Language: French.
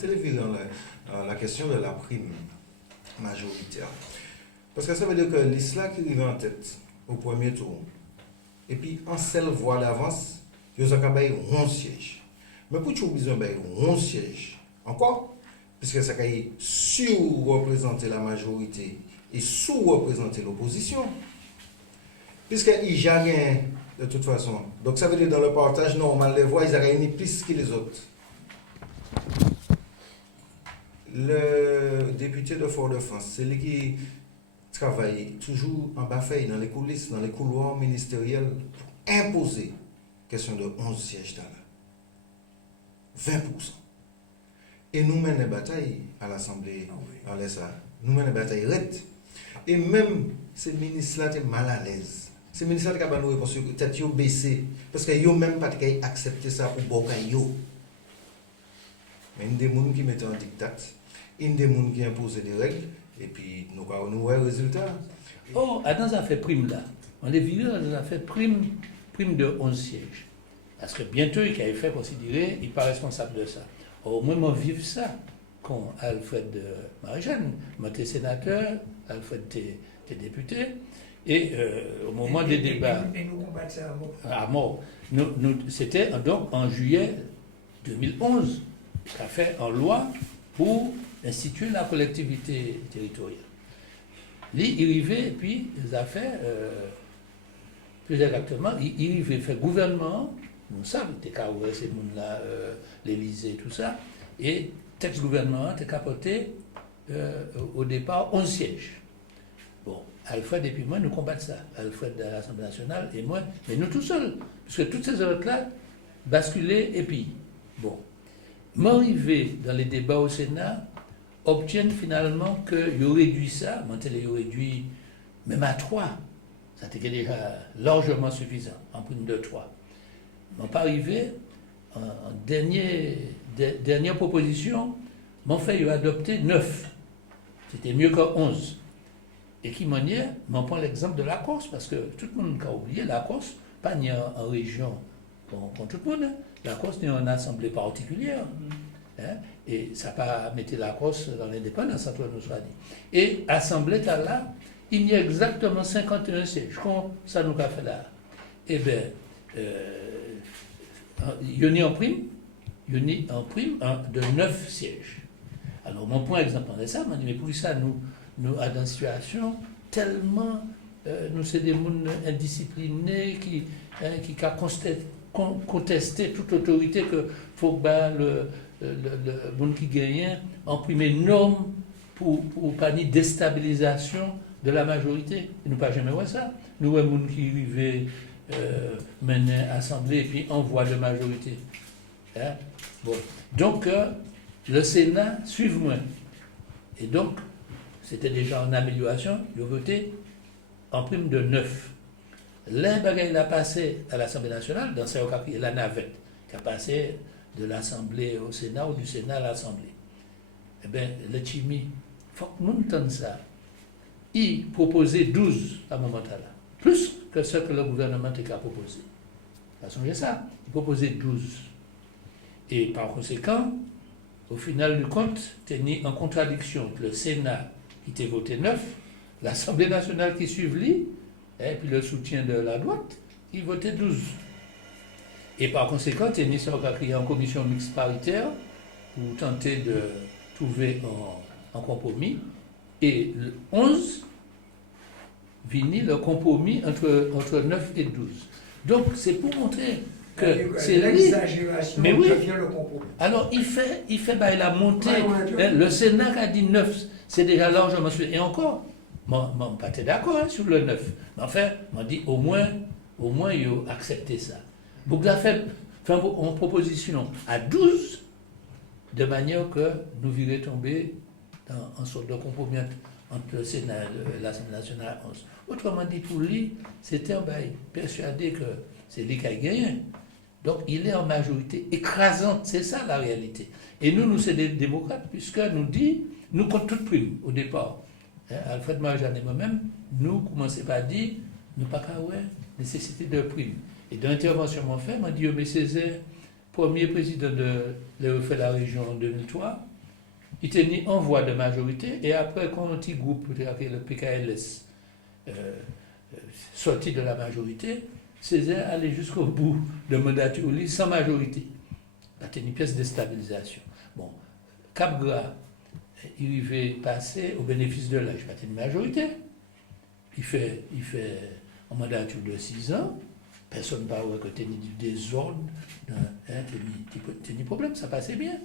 télévision la question de la prime majoritaire. Parce que ça veut dire que l'Isla qui arrive en tête au premier tour, et puis en seule voie d'avance, ils ont 11 sièges. Mais pour tu besoin de 11 sièges, encore, puisque ça a sur-représenter la majorité et sous-représenter l'opposition, puisqu'il n'y a rien de toute façon. Donc ça veut dire dans le partage normal des voix, ils ont gagné plus que les autres. Le député de Fort-de-France, c'est lui qui travaille toujours en bas dans les coulisses, dans les couloirs ministériels, pour imposer question de 11 sièges dans là. 20%. Et nous menons une bataille à l'Assemblée, en l'ESA. Nous menons une bataille raide. Et même ces ministres-là sont mal à l'aise. Ces ministres-là sont capables de parce que peut-être ils baissé. Parce qu'ils n'ont même pas accepté ça pour Bokayo. Mais il y a des gens qui mettent en diktat. Il y a des gens qui imposent des règles. Et puis nous avons un résultat. Oh, dans ça fait prime là. On est venu dans ça fait prime de 11 sièges. Parce que bientôt, il a fait considérer, il n'est pas responsable de ça. Au moins, on vive ça. Quand Alfred Marie-Jeanne, moi, t'es sénateur, Alfred, t'es député, et au moment des débats. Et nous combattons ça à mort. C'était donc en juillet 2011 qu'a fait en loi pour instituer la collectivité territoriale. Il arrivait, et puis, il a fait, plus exactement, il arrivait faire gouvernement. Nous savons, t'es qu'à ouvrir ces mondes-là, l'Élysée, tout ça. Et texte gouvernement, t'es capoté au départ 11 sièges. Bon, Alfred et puis moi, nous combattons ça. Alfred de l'Assemblée nationale et moi, mais nous tout seuls. Parce que toutes ces autres-là basculaient et puis, bon. M'arriver dans les débats au Sénat, obtiennent finalement qu'ils ont réduit ça, ils ont réduit même à 3. Ça était déjà largement suffisant, en prime de 3. M'en pas arrivé, en dernière proposition, m'en fait adopter 9. C'était mieux que 11. Et qui m'en prend l'exemple de la Corse, parce que tout le monde a oublié la Corse, pas ni en région pour tout le monde, hein. La Corse n'est en assemblée particulière. Hein, et ça n'a pas mis la Corse dans l'indépendance, entre nous soit dit. Et assemblée là, il y a exactement 51 sièges. Comment ça nous a fait là? Eh bien, il y a en prime de 9 sièges. Alors, mon point exemple de ça, m'a dit, mais pour ça, nous dans une situation tellement, nous sommes des gens indisciplinés qui contester toute autorité que faut que le monde qui gagne imprime une norme pour pas ni déstabilisation de la majorité. Et nous pas jamais voir ça. Nous les gens qui arrivent mener assemblée et puis envoie de majorité. Hein? Bon. Donc le Sénat suive-moi. Et donc c'était déjà en amélioration. Il a voté en prime de 9. L'un bagaille a passé à l'Assemblée nationale, dans ce cas, la navette, qui a passé de l'Assemblée au Sénat ou du Sénat à l'Assemblée. Eh bien, le Chimi, il faut que nous entendions ça. Il proposait 12 à ce moment-là, plus que ce que le gouvernement a proposé. Vous avez ça? Il proposait 12. Et par conséquent, au final du compte, il en contradiction avec le Sénat qui a voté 9, l'Assemblée nationale qui suit lui, et puis le soutien de la droite, il votait 12. Et par conséquent, il y a en commission mixte paritaire pour tenter de trouver un compromis. Et le 11 finit le compromis entre 9 et 12. Donc c'est pour montrer que c'est l'exagération. Mais oui. Le compromis. Alors il fait la montée. Le Sénat a dit 9, c'est déjà largement suffisant. Et encore, moi, pas d'accord sur le 9. Mais enfin, m'a dit au moins, il a accepté ça. Donc, ça fait en proposition à 12, de manière que nous virions tomber dans une sorte de compromis entre le Sénat et l'Assemblée nationale à 11. Autrement dit, pour lui, c'était persuadé que c'est lui qui a gagné. Donc, il est en majorité écrasante. C'est ça la réalité. Et nous sommes des démocrates, puisque nous comptons toute prime au départ. Alfred Marie-Jeanne et moi-même, nous commençons par dire, nous pas qu'à nécessité de prime. Et dans l'intervention qu'on fait, m'a dit, mais Césaire, premier président de la région en 2003, Il était en voie de majorité, et après, quand un petit groupe, le PKLS, sorti de la majorité, Césaire allait jusqu'au bout de mandature sans majorité. C'était une pièce de déstabilisation. Bon, Capgras, il va passer au bénéfice de l'âge, pas une majorité. Il fait en mandature de 6 ans. Personne ne parle que tu as du désordre, tu as des problèmes, ça passait bien.